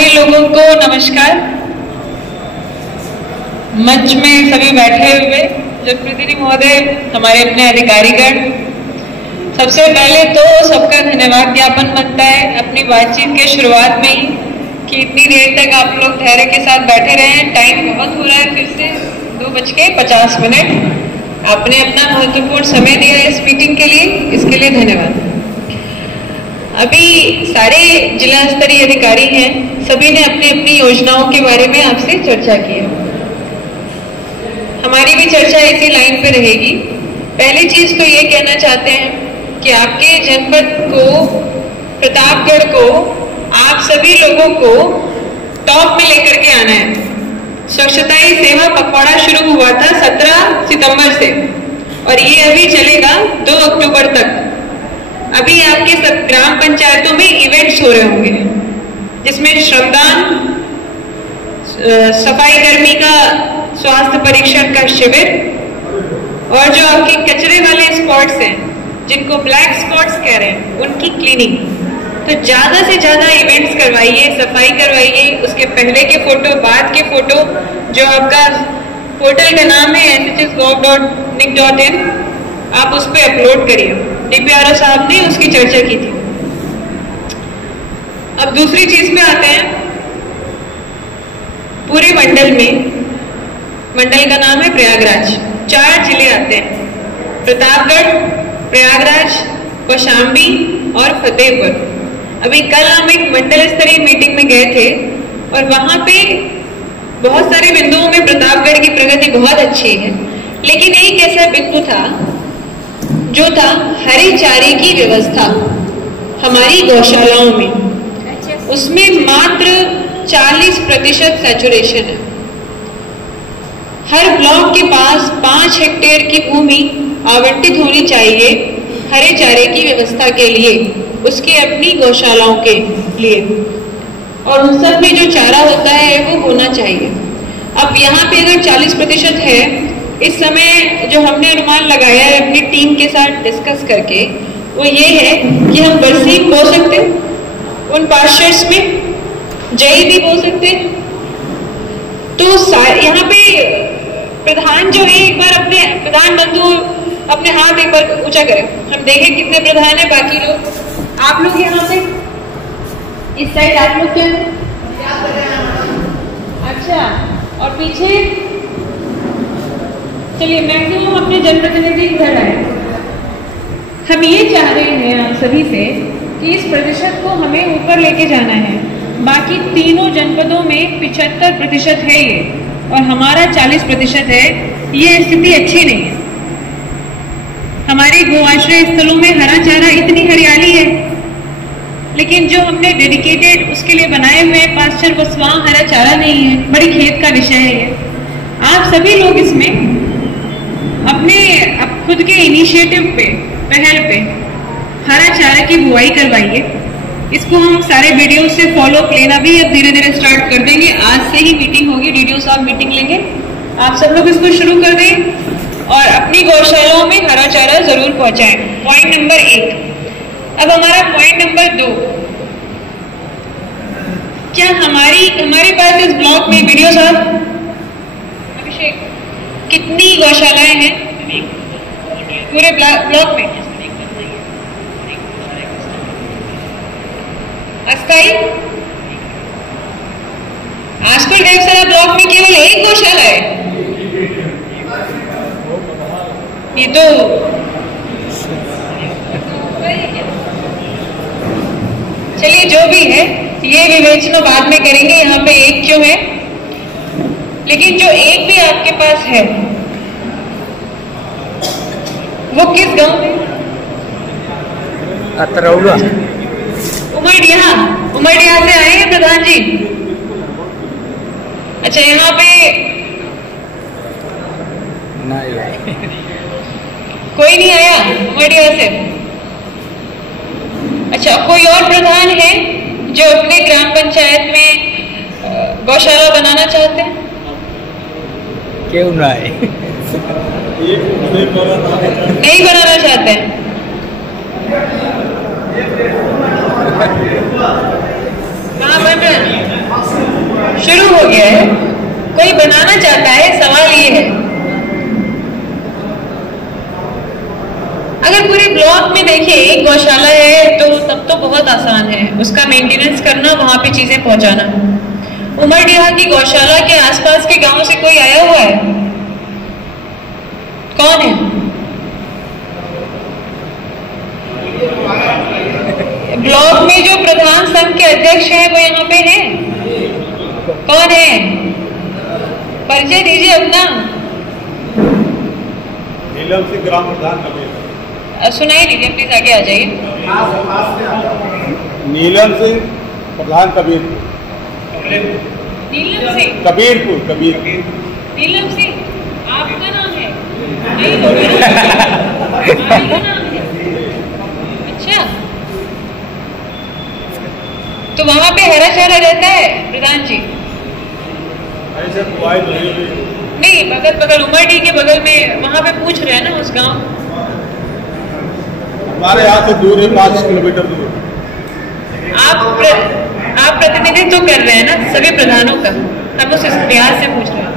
सभी लोगों को नमस्कार। मंच में सभी बैठे हुए जनप्रतिनिधि महोदय, हमारे अपने अधिकारीगण, सबसे पहले तो सबका धन्यवाद ज्ञापन बनता है अपनी बातचीत के शुरुआत में ही कि इतनी देर तक आप लोग धैर्य के साथ बैठे रहे हैं। टाइम बहुत हो रहा है, फिर से 2:50 आपने अपना महत्वपूर्ण समय दिया है इस मीटिंग के लिए, इसके लिए धन्यवाद। अभी सारे जिला स्तरीय अधिकारी हैं, सभी ने अपनी अपनी योजनाओं के बारे में आपसे चर्चा की है। हमारी भी चर्चा इसी लाइन पे रहेगी। पहली चीज तो ये कहना चाहते हैं कि आपके जनपद को, प्रतापगढ़ को, आप सभी लोगों को टॉप में लेकर के आना है। स्वच्छता ही सेवा पखवाड़ा शुरू हुआ था 17 सितंबर से और ये अभी चलेगा 2 अक्टूबर तक। अभी आपके सब ग्राम पंचायतों में इवेंट्स हो रहे होंगे जिसमें श्रमदान, सफाई कर्मी का स्वास्थ्य परीक्षण का शिविर और जो आपके कचरे वाले स्पॉट्स हैं जिनको ब्लैक स्पॉट्स कह रहे हैं उनकी क्लीनिंग। तो ज्यादा से ज्यादा इवेंट्स करवाइए, सफाई करवाइए। उसके पहले के फोटो, बाद के फोटो, जो आपका पोर्टल का नाम है shs.gov.nic.in, आप उस पर अपलोड करिए। डीपीआरओ साहब ने उसकी चर्चा की थी। अब दूसरी चीज पे आते हैं। पूरे मंडल में, मंडल का नाम है प्रयागराज, 4 जिले आते हैं, प्रतापगढ़, प्रयागराज, कौशाम्बी और फतेहपुर। अभी कल हम एक मंडल स्तरीय मीटिंग में गए थे और वहां पे बहुत सारे बिंदुओं में प्रतापगढ़ की प्रगति बहुत अच्छी है, लेकिन एक ऐसा बिंदु था जो था हरे चारे की व्यवस्था हमारी गौशालाओं में। उसमें मात्र 40% सैचुरेशन है। हर ब्लॉक के पास 5 हेक्टेयर की भूमि आवंटित होनी चाहिए हरे चारे की व्यवस्था के लिए, उसके अपनी गौशालाओं के लिए, और उन सब में जो चारा होता है वो होना चाहिए। अब यहाँ पे अगर 40% है, इस समय जो हमने अनुमान लगाया है अपनी टीम के साथ डिस्कस करके, वो ये है कि हम बरसीम बो सकते हैं उन पास्चर्स में, जई भी बो सकते हैं। तो यहाँ पे प्रधान जो है, एक बार अपने प्रधान बंधु अपने हाथ एक बार ऊंचा करें, हम देखें कितने प्रधान है। बाकी लोग, आप लोग यहाँ पे इस साइड, आप लोग क्या है? अच्छा, और पीछे चलिए मैक्सिमम अपने जनप्रतिनिधि इधर आए। हम ये चाह रहे हैं आप सभी से कि इस प्रतिशत को हमें ऊपर लेके जाना है। बाकी तीनों जनपदों में 75% है ये और हमारा 40% है। ये स्थिति अच्छी नहीं है। हमारे गोआश्रय स्थलों में हरा चारा, इतनी हरियाली है, लेकिन जो हमने डेडिकेटेड उसके लिए बनाए हुए पास्चर, बस वहां हरा चारा नहीं है। बड़ी खेत का विषय है ये। आप सभी लोग इसमें अपने खुद के इनिशिएटिव पे, पहल पे हरा चारा की बुआई करवाइए। इसको हम सारे वीडियो से फॉलो लेना भी अब धीरे धीरे स्टार्ट कर देंगे। आज से ही मीटिंग होगी, डीडीओ साहब मीटिंग लेंगे। आप सब लोग इसको शुरू कर दें और अपनी गौशालाओं में हरा चारा जरूर पहुंचाएं। Point number 1। अब हमारा पॉइंट नंबर 2, क्या हमारे पास इस ब्लॉक में, वीडियो साहब, अभिषेक, कितनी गौशालाएं हैं पूरे ब्लॉक में? अस्थाई आजकल देवसरा ब्लॉक में केवल एक गौशाला है। ये तो चलिए जो भी है, ये विवेचना बाद में करेंगे। यहाँ पे एक क्यों है, लेकिन जो एक भी आपके पास है वो किस गांव में? अतरौला, उमरडिया से आए हैं प्रधान जी। अच्छा, यहाँ पे नहीं कोई नहीं आया उमरडिया से? अच्छा, कोई और प्रधान है जो अपने ग्राम पंचायत में गौशाला बनाना चाहते हैं? क्यों नहीं? नहीं बनाना चाहते हैं? कहाँ बन रहा है? गया है, कोई बनाना चाहता है। सवाल ये है, अगर पूरे ब्लॉक में देखिए एक गौशाला है तो तब तो बहुत आसान है उसका मेंटेनेंस करना, वहां पे चीजें पहुंचाना। उमरडीहा की गौशाला के आसपास के गांव से कोई आया हुआ है? कौन है? ब्लॉक में जो प्रधान संघ के अध्यक्ष हैं वो यहाँ पे हैं? कौन है? परिचय दीजिए अपना। नीलम सिंह ग्राम प्रधान कबीर। सुनाई दीजिए प्लीज, आगे आ जाइए। नीलम सिंह प्रधान कबीर। नीलम सिंह कबीरपुर। कबीर नीलम सिंह आपका नाम है? नहीं होगा नाम है। अच्छा, तो वहां पे हरा चारा रहता है प्रधान जी? नहीं, बगल उमरडी के बगल में वहां पे पूछ रहे हैं ना, उस गांव। हमारे यहाँ से दूर है, 5 किलोमीटर दूर। आप प्रतिनिधित्व तो कर रहे हैं ना सभी प्रधानों का, हम उस लिहाज से पूछ रहे हैं।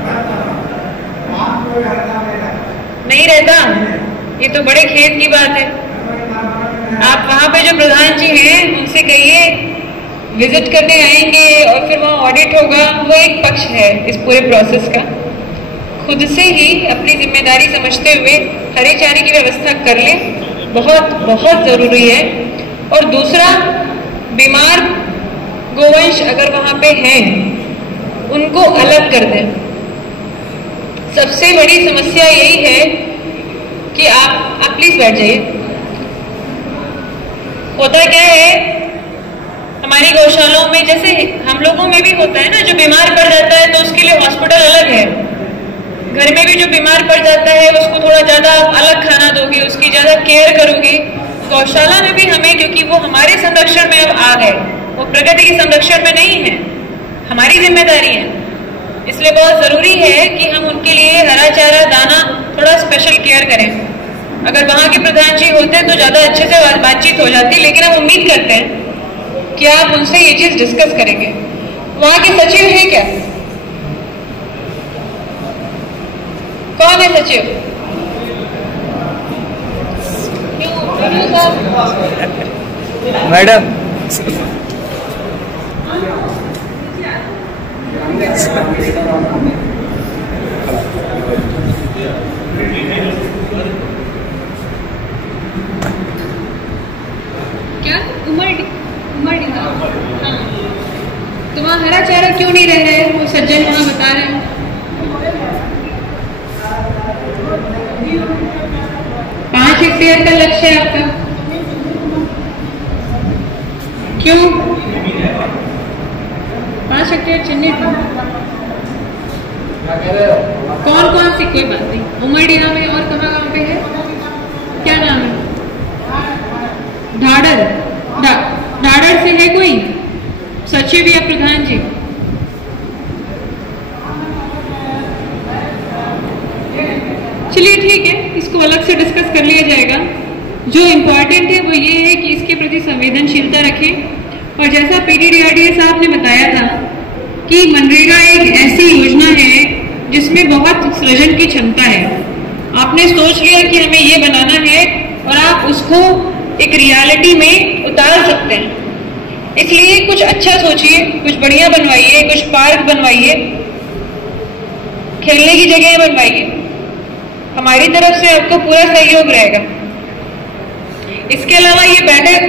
नहीं रहता, ये तो बड़े खेद की बात है। आप वहां पे जो प्रधान जी हैं उनसे कहिए विजिट करने आएंगे और फिर वहाँ ऑडिट होगा, वो एक पक्ष है इस पूरे प्रोसेस का। खुद से ही अपनी जिम्मेदारी समझते हुए हरे चारे की व्यवस्था कर ले, बहुत बहुत जरूरी है। और दूसरा, बीमार गोवंश अगर वहां पे हैं उनको अलग कर दें। सबसे बड़ी समस्या यही है कि आप प्लीज बैठ जाइए। होता क्या है हमारी गौशालाओं में, जैसे हम लोगों में भी होता है ना, जो बीमार पड़ जाता है तो उसके लिए हॉस्पिटल अलग है। घर में भी जो बीमार पड़ जाता है उसको थोड़ा ज्यादा अलग खाना दोगे, उसकी ज्यादा केयर करोगे। गौशाला में भी हमें, क्योंकि वो हमारे संरक्षण में अब आ गए, वो प्रकृति के संरक्षण में नहीं है, हमारी जिम्मेदारी है, इसलिए बहुत जरूरी है कि हम उनके लिए हरा चारा दाना थोड़ा स्पेशल केयर करें। अगर वहां के प्रधान जी होते तो ज्यादा अच्छे से बातचीत हो जाती, लेकिन हम उम्मीद करते हैं कि आप उनसे ये चीज डिस्कस करेंगे। वहां के सचिव हैं क्या? कौन है सचिव? मैडम क्या उमरडीहा? हाँ, तो वहाँ हरा चारा क्यों नहीं रह रहे हैं? वो सज्जन वहाँ बता रहे हैं 5 हेक्टेयर का लक्ष्य है आपका। क्यों 5 हेक्टेयर चिन्हित? कौन कौन सी? कोई बात नहीं, उमरडीहा में और कहाँ पे है? क्या नाम है? ढाडर से है कोई सचिव या प्रधान जी? चलिए ठीक है, इसको अलग से डिस्कस कर लिया जाएगा। जो इम्पोर्टेंट है वो ये है कि इसके प्रति संवेदनशीलता रखें। और जैसा पीडीडीआरडीए साहब ने बताया था कि मनरेगा एक ऐसी योजना है जिसमें बहुत सृजन की क्षमता है। आपने सोच लिया कि हमें ये बनाना है और आप उसको एक रियलिटी में उतार सकते हैं। इसलिए कुछ अच्छा सोचिए, कुछ बढ़िया बनवाइए, कुछ पार्क बनवाइए, खेलने की जगह बनवाइए। हमारी तरफ से आपको पूरा सहयोग रहेगा। इसके अलावा ये बैठक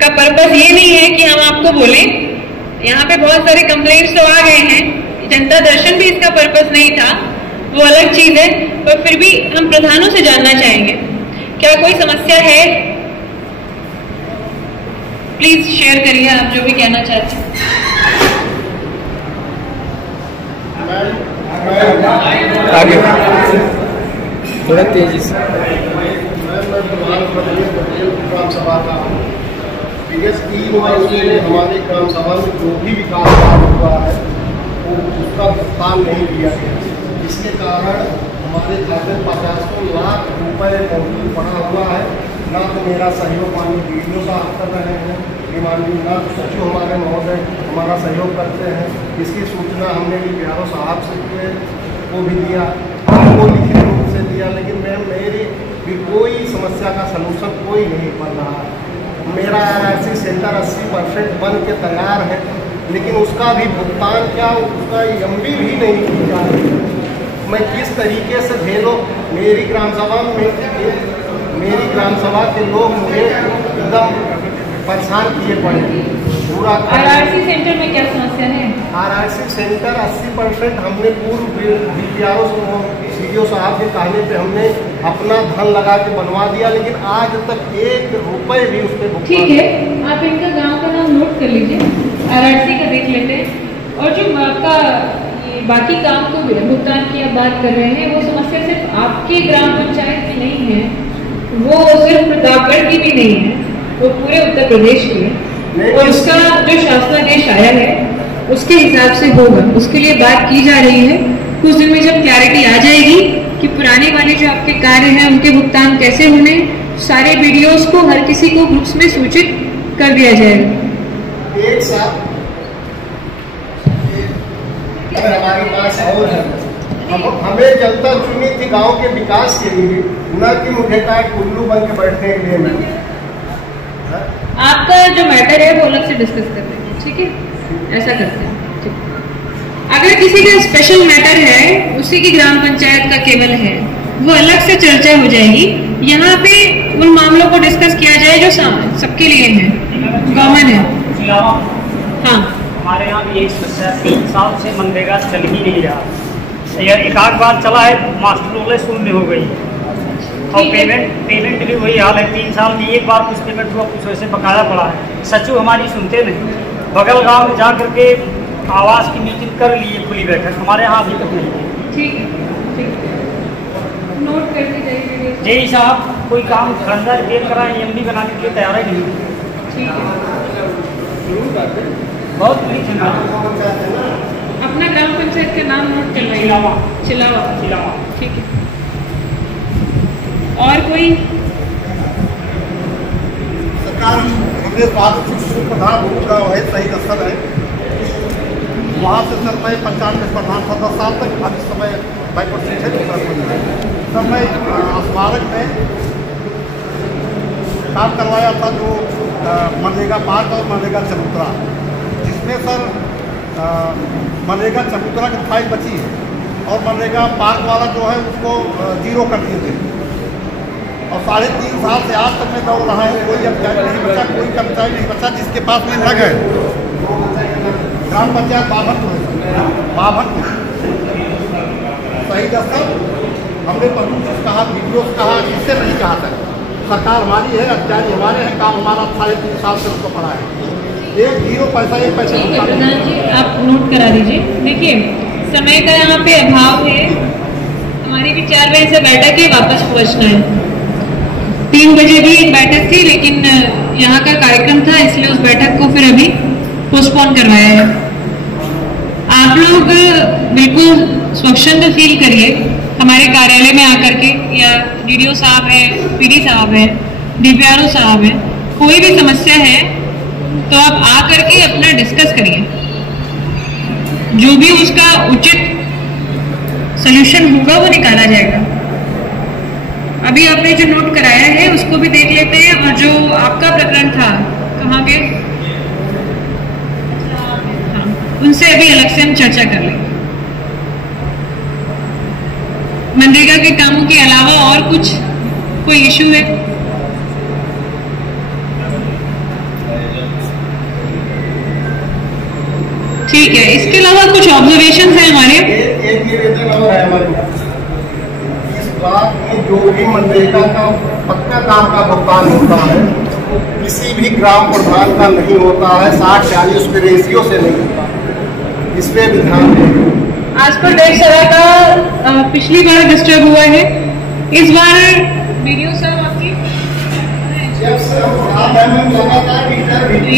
का पर्पस ये नहीं है कि हम आपको बोलें, यहाँ पे बहुत सारे कंप्लेंट्स तो आ गए हैं, जनता दर्शन भी इसका पर्पस नहीं था, वो अलग चीज है। पर फिर भी हम प्रधानों से जानना चाहेंगे, क्या कोई समस्या है? प्लीज शेयर करिए आप जो भी कहना चाहते हैं। आगे थोड़ा तेजी से। ग्राम सभा का विगत 3 वर्ष में हमारे ग्राम सभा में जो भी विकास हुआ है वो उसका भुगतान नहीं किया गया। जिसके कारण हमारे खाते में 50 लाख रुपए मौजूद पड़ा हुआ है। ना तो मेरा सहयोग माननीय वीडियो का आप कर रहे हैं, माननीय ना तो सचिव हमारे महोदय हमारा सहयोग करते हैं। इसकी सूचना हमने भी बिहारो साहब से को भी दिया, आपको लिखित रूप से दिया, लेकिन मैम मेरी भी कोई समस्या का सलूशन कोई नहीं बन रहा है। मेरा RRC सेंटर 80% बन के तैयार है, लेकिन उसका भी भुगतान क्या, उसका MB भी नहीं किया है। मैं किस तरीके से भेजूँ? मेरी ग्राम सभा के लोग मुझे एकदम परेशान किए पड़े। पूरा RRC सेंटर में क्या समस्या है? RRC सेंटर 80% हमने पूर्व BPRO CDO साहब के कहने पे हमने अपना धन लगा के बनवा दिया, लेकिन आज तक 1 रुपए भी उस पर। ठीक है, आप इनका गांव का नाम नोट कर लीजिए, RRC का देख लेते हैं। और जो आपका ये बाकी काम को भुगतान की आप बात कर रहे हैं, वो समस्या सिर्फ आपके ग्राम पंचायत की नहीं है, वो सिर्फ प्रतापगढ़ की भी नहीं है, वो पूरे उत्तर प्रदेश की है। और उसका जो शासनादेश आया है उसके हिसाब से होगा, उसके लिए बात की जा रही है। कुछ दिन में जब क्लैरिटी आ जाएगी कि पुराने वाले जो आपके कार्य हैं उनके भुगतान कैसे होने, सारे वीडियोस को हर किसी को ग्रुप्स में सूचित कर दिया जाएगा। एक साथ हमारे पास और है, हमें जनता चुनी थी गांव के विकास के लिए, न कि मुझे कहा कुल्लू बन के बैठने के लिए। मैंने आपका जो मैटर है वो अलग से डिस्कस कर लेंगे, ठीक है? ऐसा करते हैं, ठीक। अगर किसी का स्पेशल मैटर है, उसी की ग्राम पंचायत का केवल है, वो अलग से चर्चा हो जाएगी। यहाँ पे उन मामलों को डिस्कस किया जाए जो सबके लिए है, कॉमन है। हाँ, हमारे यहाँ भी यही समस्या 3 साल से मनरेगा चल ही नहीं रहा। एक आध बार चला है, मास्टर रोलें शून्य हो गई और पेमेंट भी वही हाल है। 3 साल में एक बार कुछ पेमेंट हुआ, कुछ वैसे बकाया पड़ा है। सचिव हमारी सुनते नहीं। बगल गांव में जा करके आवास की मीटिंग कर लिए, खुली बैठक, हमारे यहाँ अभी तक नहीं है। ठीक है, ठीक है, नोट कर दीजिए। जी साहब, कोई काम धंधा रिपेयर कराए, MD बनाने के लिए तैयार ही नहीं। ठीक है, बहुत बड़ी चिंता। अपना ग्राम पंचायत का नाम नोट कर लीजिए। चिलावा, ठीक है। और कोई? सरकार हमने बात प्रधान भूमिका है, सही स्थल है, वहाँ से सर मैं पंचायत में प्रधान था 10 साल तक। अभी समय बैकवर्ड सीट है, तब मैं स्मारक में काम करवाया था, जो मनरेगा पार्क और मनरेगा चबूतरा, जिसमें सर मनरेगा चबूतरा की फाइल बची है और मनरेगा पार्क वाला जो है उसको 0 कर दिए थे। और 3.5 साल से आज तक में दौड़ रहा है, कोई अधिकारी नहीं बचा, कोई कर्मचारी नहीं बचा जिसके पास में लग है। ग्राम पंचायत बाभन सही दस्तक हमने प्रमुख कहा, वीडियो कहा, इससे नहीं कहा था। सरकार हमारी है, अधिकारी हमारे हैं, काम हमारा 3.5 साल से उसको पड़ा है। 0 पैसा, 1 पैसे। ठीक है प्रधान जी, आप नोट करा दीजिए। देखिए, समय का यहाँ पे अभाव है, हमारी भी 4 बजे से बैठक है, वापस पहुँचना है। 3 बजे भी एक बैठक थी, लेकिन यहाँ का कार्यक्रम था, इसलिए उस बैठक को फिर अभी पोस्टपोन करवाया है। आप लोग बिल्कुल स्वच्छंद फील करिए हमारे कार्यालय में आकर के, या DDO साहब है, PD साहब है, DPRO साहब है, कोई भी समस्या है तो आप आकर के अपना डिस्कस करिए, जो भी उसका उचित सॉल्यूशन होगा वो निकाला जाएगा। अभी आपने जो नोट कराया है उसको भी देख लेते हैं, और जो आपका प्रकरण था कहाँ के, हाँ, उनसे अभी अलग से हम चर्चा कर लेंगे। मनरेगा के कामों के अलावा और कुछ कोई इशू है? ठीक है, इसके अलावा कुछ ऑब्जर्वेशन है हमारे? एक निवेदन और है हमारे, इस बात में जो भी मनरेगा का पक्का काम का भुगतान होता है, किसी भी ग्राम प्रधान का नहीं होता है, 60-40 के रेशियो से नहीं होता, इस पे भी ध्यान दें। आज पर डेढ़ सवा का पिछली बार डिस्टर्ब हुआ है, इस बार वीडियो सब आपकी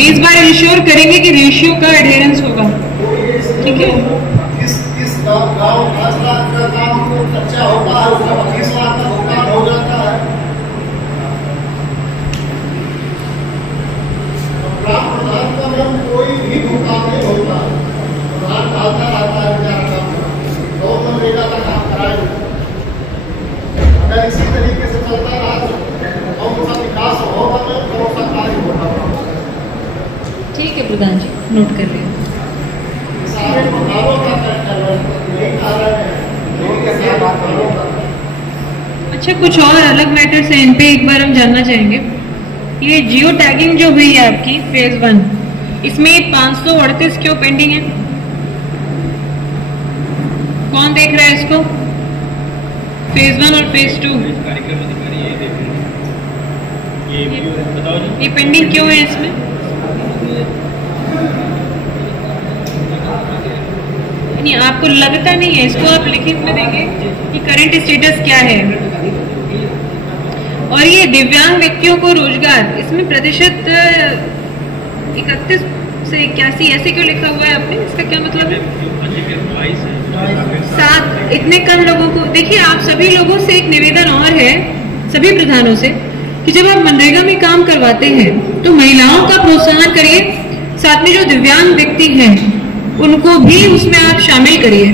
इस बार इंश्योर करेंगे कि रेशियो का एडहेरेंस होगा, ठीक है? इस गाँव खर्चा होता है उसका 25 लाख का भुगतान हो जाता है। ग्राम प्रधान का मैम कोई भी भुगतान नहीं होता, प्रधान डालता रहता है बेचारा काम, तो मनरेगा का काम कराए। अगर इसी तरीके से चलता रहा तो कौन सा विकास होगा, कौन सा कार्य होगा। ठीक है प्रधान जी, नोट कर लिया। सारे प्रधानों का नहीं खा रहे हैं, अच्छा, कुछ और अलग मैटर्स हैं, इन पे एक बार हम जानना चाहेंगे। ये जियो टैगिंग जो हुई है आपकी फेज 1, इसमें 538 क्यों पेंडिंग है? कौन देख रहा है इसको? फेज 1 और फेज 2 ये पेंडिंग क्यों है इसमें? नहीं, आपको लगता नहीं है, इसको आप लिखित में देंगे कि करंट स्टेटस क्या है। और ये दिव्यांग व्यक्तियों को रोजगार, इसमें प्रतिशत 31 से 81 ऐसे क्यों लिखा हुआ है आपने? इसका क्या मतलब है? 7 इतने कम लोगों को। देखिए, आप सभी लोगों से एक निवेदन और है, सभी प्रधानों से, कि जब आप मनरेगा में काम करवाते हैं तो महिलाओं का प्रोत्साहन करिए, साथ में जो दिव्यांग व्यक्ति हैं उनको भी उसमें आप शामिल करिए।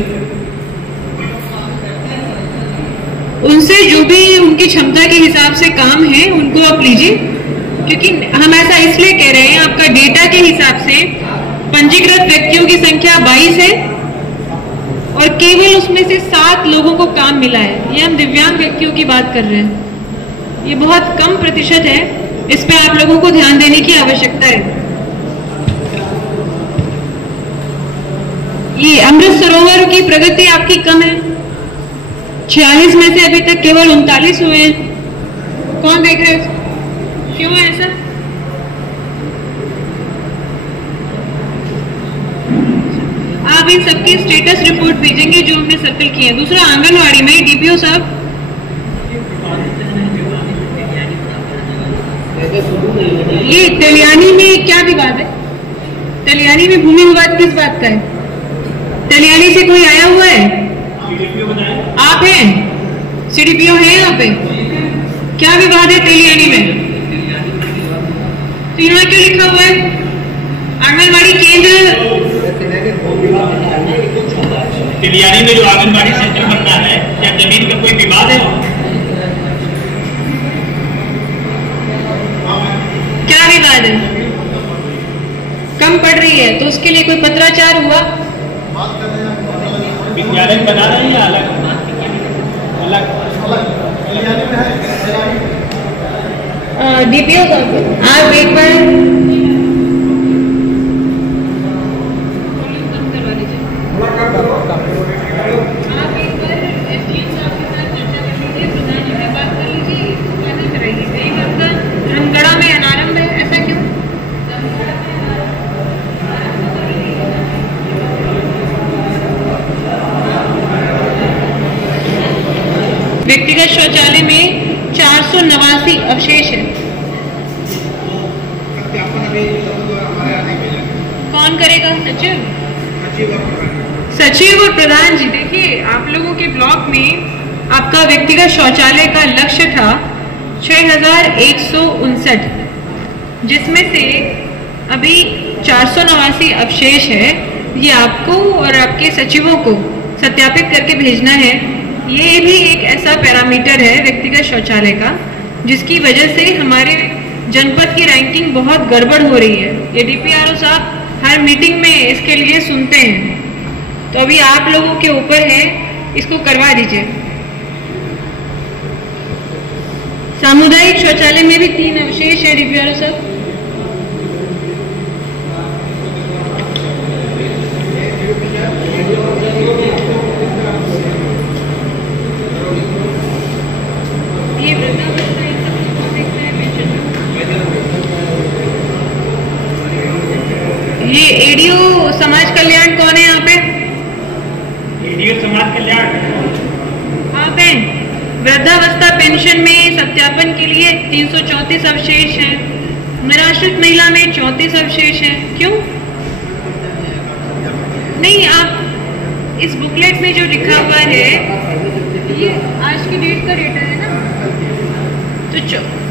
उनसे जो भी उनकी क्षमता के हिसाब से काम है उनको आप लीजिए, क्योंकि हम ऐसा इसलिए कह रहे हैं, आपका डेटा के हिसाब से पंजीकृत व्यक्तियों की संख्या 22 है और केवल उसमें से 7 लोगों को काम मिला है। ये हम दिव्यांग व्यक्तियों की बात कर रहे हैं, ये बहुत कम प्रतिशत है, इस पे आप लोगों को ध्यान देने की आवश्यकता है। ये अमृत सरोवर की प्रगति आपकी कम है, 46 में से अभी तक केवल 39 हुए हैं। कौन देख रहे हैं? क्यों है ऐसा? आप इन सबकी स्टेटस रिपोर्ट भेजेंगे जो हमने सर्कल किए हैं। दूसरा, आंगनवाड़ी में डीपीओ साहब, ये तेलियानी में क्या विवाद है? तेलियानी में भूमि विवाद किस बात का है? तेलियानी से कोई आया हुआ है? आप हैं? सीडीपीओ हैं यहाँ पे? क्या विवाद है तेलियानी में? तो यहाँ क्यों लिखा हुआ है आंगनबाड़ी केंद्र? तेलियानी में जो आंगनबाड़ी सेंटर बनना है, क्या जमीन का कोई विवाद है? क्या विवाद है? कम पड़ रही है तो उसके लिए कोई पत्राचार हुआ? विद्यालय बना रहे हैं या अलग अलग? डीपीओ साहब, आप एक बार एसडीएम साहब के साथ चर्चा कर लीजिए, प्रधान जी से बात कर लीजिए, कैसे कराइए? एक हफ्ता रंगगढ़ा में अनारंभ है, ऐसा क्यों? व्यक्तिगत शौचालय में 489 अवशेष है। कौन करेगा? सचिव और प्रधान जी। देखिए, आप लोगों के ब्लॉक में आपका व्यक्तिगत शौचालय का लक्ष्य था 6159, जिसमें से अभी 489 अवशेष है। ये आपको और आपके सचिवों को सत्यापित करके भेजना है। ये भी एक ऐसा पैरामीटर है व्यक्तिगत शौचालय का जिसकी वजह से हमारे जनपद की रैंकिंग बहुत गड़बड़ हो रही है। ये डीपीआरओ साहब हर मीटिंग में इसके लिए सुनते हैं, तो अभी आप लोगों के ऊपर है, इसको करवा दीजिए। सामुदायिक शौचालय में भी 3 अवशेष है डीपीआरओ साहब। ये वृद्धावस्था इन सब देखना है पेंशन। ये एडीओ समाज कल्याण कौन है यहाँ पे? एडीओ समाज कल्याण आप हैं। वृद्धावस्था पेंशन में सत्यापन के लिए 334 अवशेष हैं। निराश्रित महिला में 34 अवशेष हैं। क्यों नहीं? आप इस बुकलेट में जो लिखा हुआ है ये आज की डेट का डेटा है ना, तो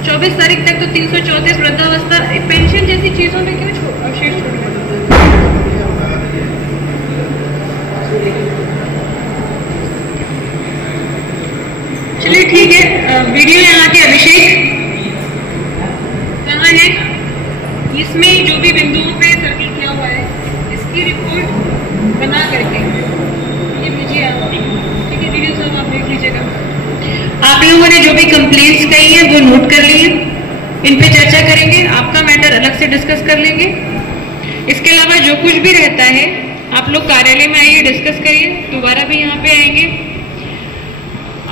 24 तारीख तक तो 334 वृद्धावस्था पेंशन जैसी चीजों में क्यों अवशेष छोड़ दिया? चलिए ठीक है, वीडियो यहाँ के अभिषेक कहाँ है? इसमें जो भी बिंदुओं पे सर्किल किया हुआ है इसकी रिपोर्ट बना करके ये भेजिए आप, ठीक है? वीडियो सब आप देख लीजिएगा। आप लोगों ने जो भी कंप्लेंट्स कही है वो नोट कर ली है, इन पे चर्चा करेंगे, आपका मैटर अलग से डिस्कस कर लेंगे। इसके अलावा जो कुछ भी रहता है आप लोग कार्यालय में आइए, डिस्कस करिए, दोबारा भी यहाँ पे आएंगे।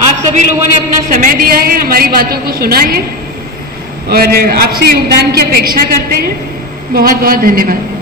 आप सभी लोगों ने अपना समय दिया है, हमारी बातों को सुना है और आपसे योगदान की अपेक्षा करते हैं। बहुत बहुत धन्यवाद।